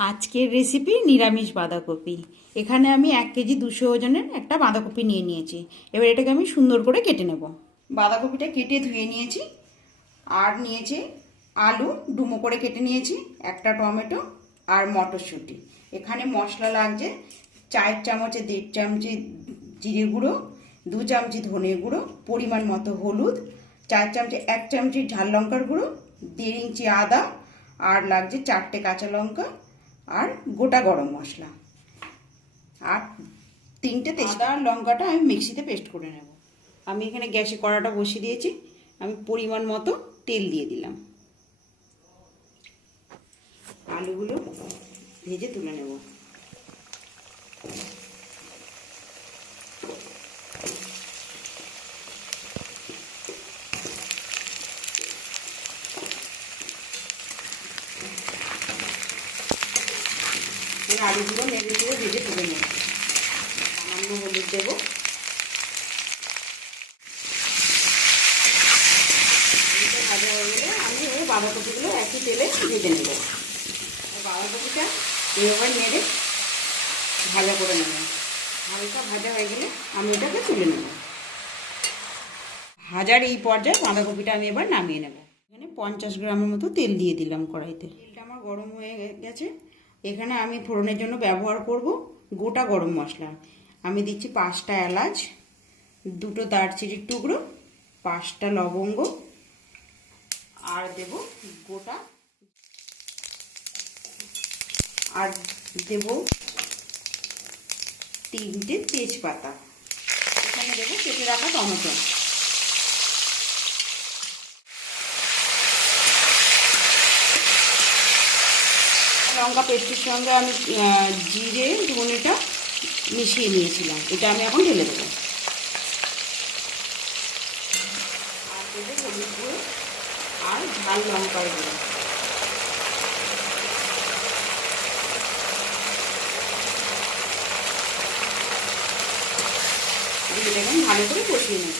আজকের রেসিপি নিরামিষ বাঁধাকপি। এখানে আমি 1 কেজি 200 ওজনের একটা বাঁধাকপি নিয়ে নিয়েছি। এবার এটাকে আমি সুন্দর করে কেটে নেব। বাঁধাকপিটা কেটে ধুয়ে নিয়েছি। আর নিয়েছি আলু ডুমো করে কেটে নিয়েছি, একটা টমেটো আর মটরশুঁটি। এখানে মশলা লাগছে 4 চামচে 1.5 চামচি জিরে গুঁড়ো, 2 চামচি ধনে গুঁড়ো, পরিমাণ মতো হলুদ, 4 চামচে 1 চামচি ঝাল লঙ্কার গুঁড়ো, 1.5 ইঞ্চি আদা, আর লাগছে 4টে কাঁচা লঙ্কা আর গোটা গরম মশলা আর 3টে তেজপাতা। আর লঙ্কাটা আমি মিক্সিতে পেস্ট করে নেব। আমি এখানে গ্যাসে কড়াটা বসিয়ে দিয়েছি। আমি পরিমাণ মতো তেল দিয়ে দিলাম। আলুগুলো ভেজে তুলে নেব। আলুগুলো নেড়ে চেড়ে ভেজে তুলে নেব। সামান্য হলুদ দেবো। ভাজা হয়ে গেলে আমি ওই বাঁধাকপিগুলো একই তেলে ভেজে নেব। বাঁধাকপিটা এবার নেড়ে ভাজা করে নেব। হালকা ভাজা হয়ে গেলে আমি এটাকে তুলে নেব। ভাজার এই পর্যায়ে বাঁধাকপিটা আমি এবার নামিয়ে নেব। এখানে 50 গ্রামের মতো তেল দিয়ে দিলাম কড়াইতে। তেলটা আমার গরম হয়ে গেছে। এখানে আমি ফোড়নের জন্য ব্যবহার করব গোটা গরম মশলা। আমি দিচ্ছি 5টা এলাচ, 2টো দারচিনির টুকরো, 5টা লবঙ্গ, আর দেব গোটা, আর দেব 3টে তেজপাতা। এখানে দেবো কেটে রাখা টমেটো। লঙ্কা পেস্টের সঙ্গে আমি জিরে ধনেটা মিশিয়ে নিয়েছিলাম। এটা আমি এখন ঢেলে দেবো। আর দেবো হলুদ গুঁড়ো আর ঝাল লঙ্কার গুঁড়ো। এটাকে আমি ভালো করে কষিয়ে নেব।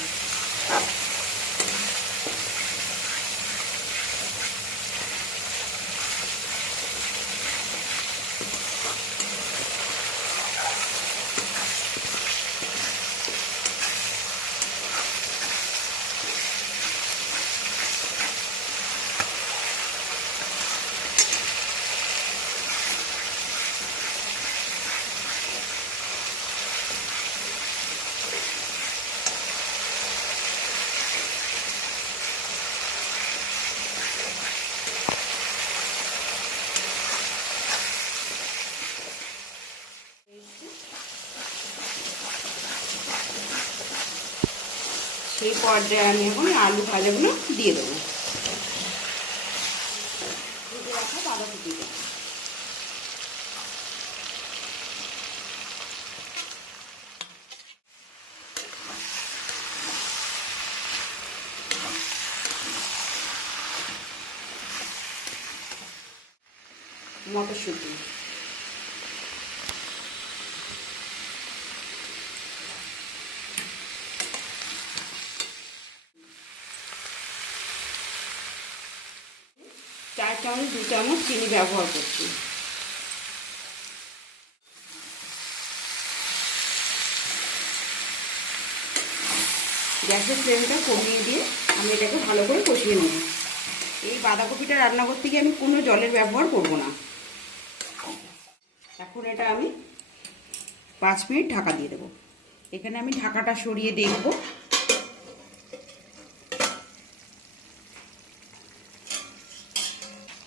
সেই পর্যায়ে আমি এখন আলু ভাজাগুলো দিয়ে দেবো। ভেজে রাখা বাঁধাকপিটা মটরশুঁটি, চার চামচ 2 চামচ চিনি ব্যবহার করছি। গ্যাসের ফ্লেমটা কমিয়ে দিয়ে আমি এটাকে ভালো করে কষিয়ে নেব। এই বাঁধাকপিটা রান্না করতে গিয়ে আমি কোনো জলের ব্যবহার করব না। এখন এটা আমি 5 মিনিট ঢাকা দিয়ে দেবো। এখানে আমি ঢাকাটা সরিয়ে দেখব।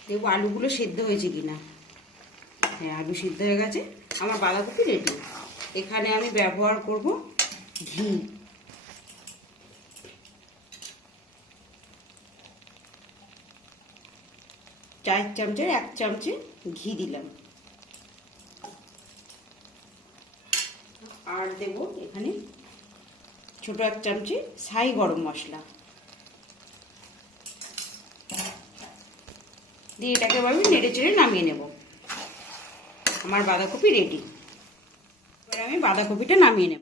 দেখব আলুগুলো সেদ্ধ হয়েছে কিনা। হ্যাঁ, আলু সিদ্ধ হয়ে গেছে। আমার বাঁধাকপি রেডি। এখানে আমি ব্যবহার করব ঘি। চার চামচের 1 চামচে ঘি দিলাম। আর দেব এখানে ছোট 1 চামচে ছাই গরম মশলা দিয়ে এটাকে আমি নেড়ে চেড়ে নামিয়ে নেব। আমার বাঁধাকপি রেডি। এবার আমি বাঁধাকপিটা নামিয়ে নেব।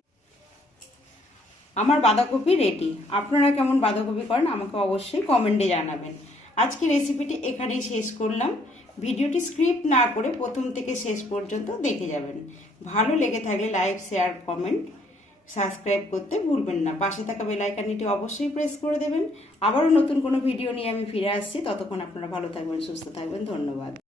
আমার বাঁধাকপি রেডি। আপনারা কেমন বাঁধাকপি করেন আমাকে অবশ্যই কমেন্টে জানাবেন। আজকে রেসিপিটি এখানেই শেষ করলাম। ভিডিওটি স্ক্রিপ্ট না করে প্রথম থেকে শেষ পর্যন্ত দেখে যাবেন। ভালো লেগে থাকলে লাইক, শেয়ার, কমেন্ট, সাবস্ক্রাইব করতে ভুলবেন না। পাশে থাকা বেল আইকনটি অবশ্যই প্রেস করে দেবেন। আবারও নতুন কোনো ভিডিও নিয়ে আমি ফিরে আসছি। ততক্ষণ আপনারা ভালো থাকবেন, সুস্থ থাকবেন। ধন্যবাদ।